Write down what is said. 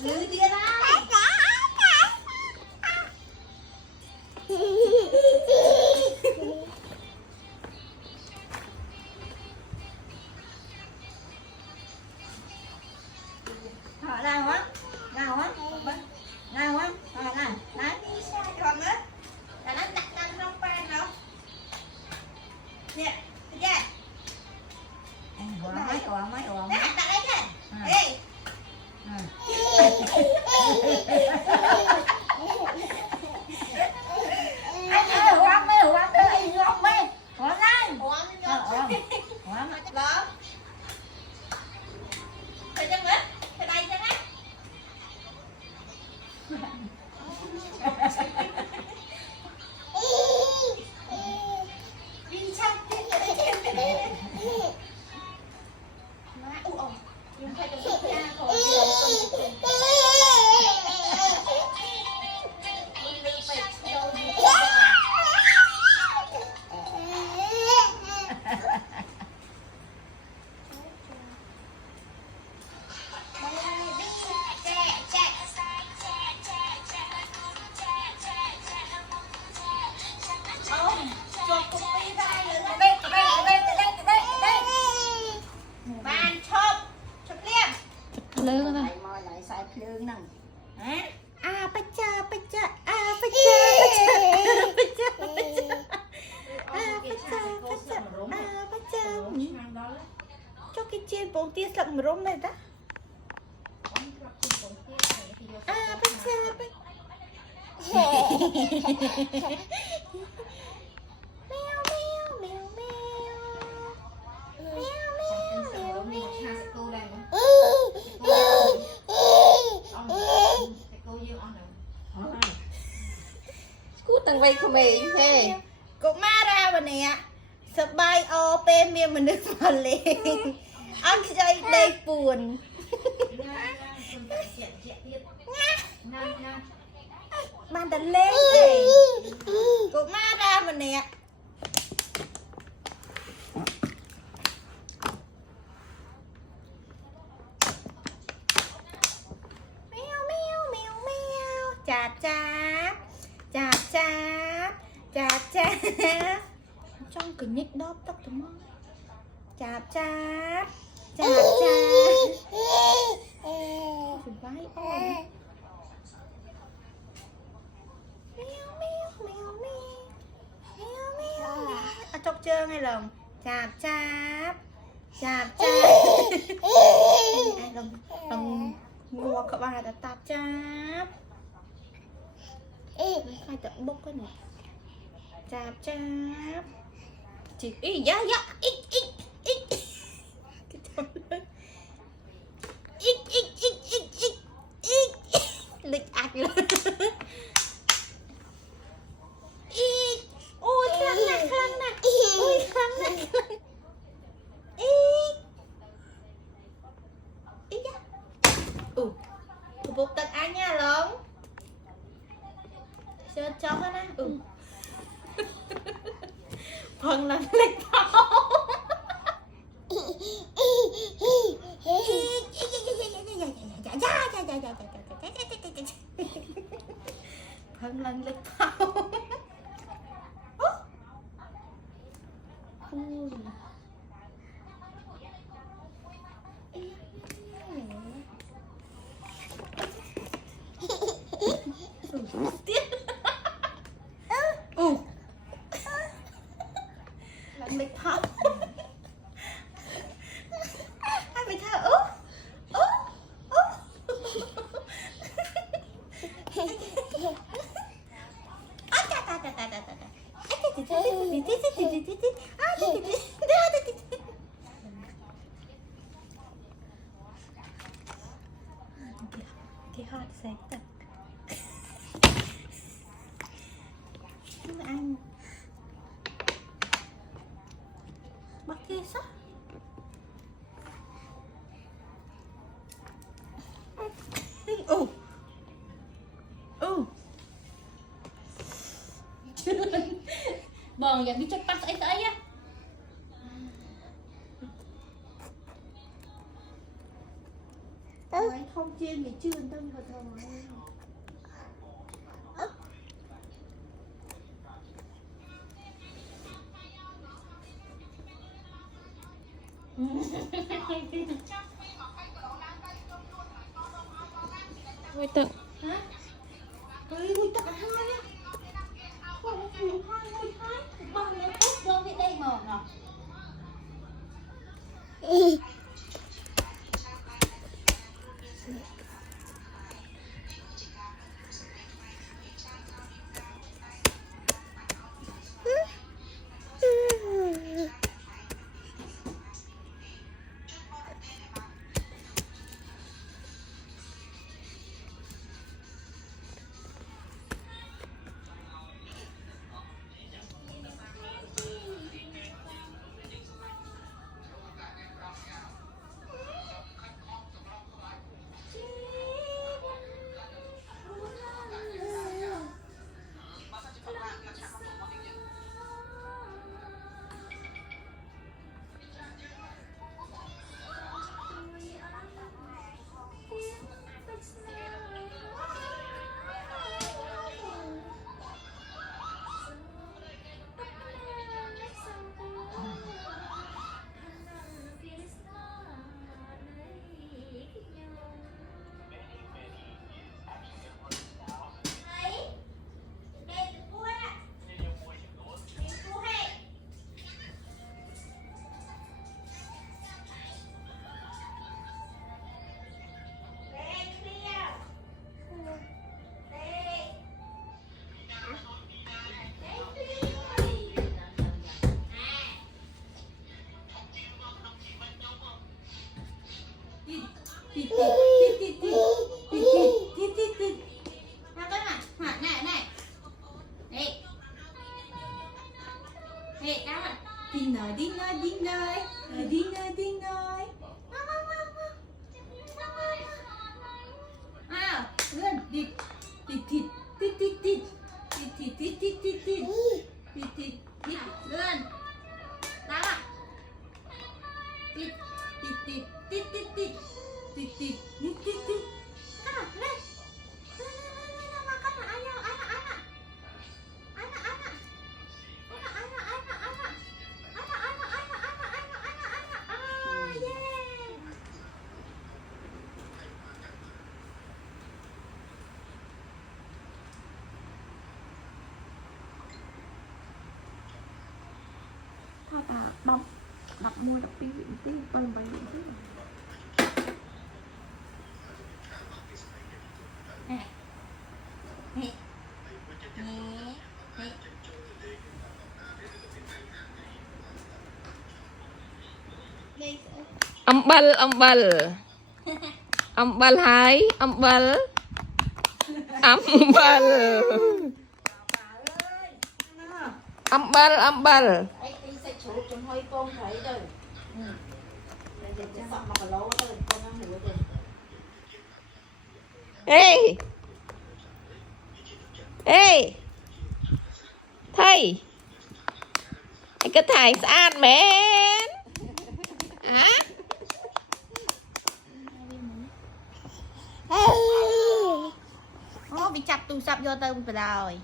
lưới dia đây họ nào á nào á nào á họ nào đấy còn nữa là nó đặt ăn trong pan đâu nè dạ uống mấy đặt đấy chứ ê anh uống mấy đây uống mấy uống đây uống đó phải chân hết phải đây chân á đi xong má nhưng phải được ra khỏi lương thôi. Mồi lại xài lương nè. Hả? Ba cha. Cho cái chiên bông tia sặc mà rôm này đó. Ba cha. Tầng vây của mình thế cô má ra bà nè sập bay ô pe miệng mình được vào liền ăn chơi đây buồn bạn đặt lên cô má ra bà nè mèo chà trong cái nhích đóp tóc đúng không chà vái ôm mèo chọc trơn hay lòng chà ai lòng ngua các bạn là tạp cháp hai tận bốc cái này chạp chị ý giá ít lịch ạch luôn ôi khăn nè ôi khăn nè buộc tật anh nha lớn cho hết á phần là lịch thảo phần lần lịch thảo lần lịch thảo hai bị thảo cái hot sẽ tập anh bắt kia sao bong yang dicepat saya Mày không chiên thì chươn tâm vào thôi. Ôi tự Hả? Ôi tao cả hai á. Không có hai. Bằng nó tốt vô cái đây mà ngọc. đọc mua đọc pin viện tí quay bay viện tí âm bal hai âm bal sẽ chủ trong hơi con thấy rồi. Để sọt mà cả lố rồi, con ăn hủ rồi. Ê thầy anh cứ thải sát mến Bị chặt tù sập vô tao rồi.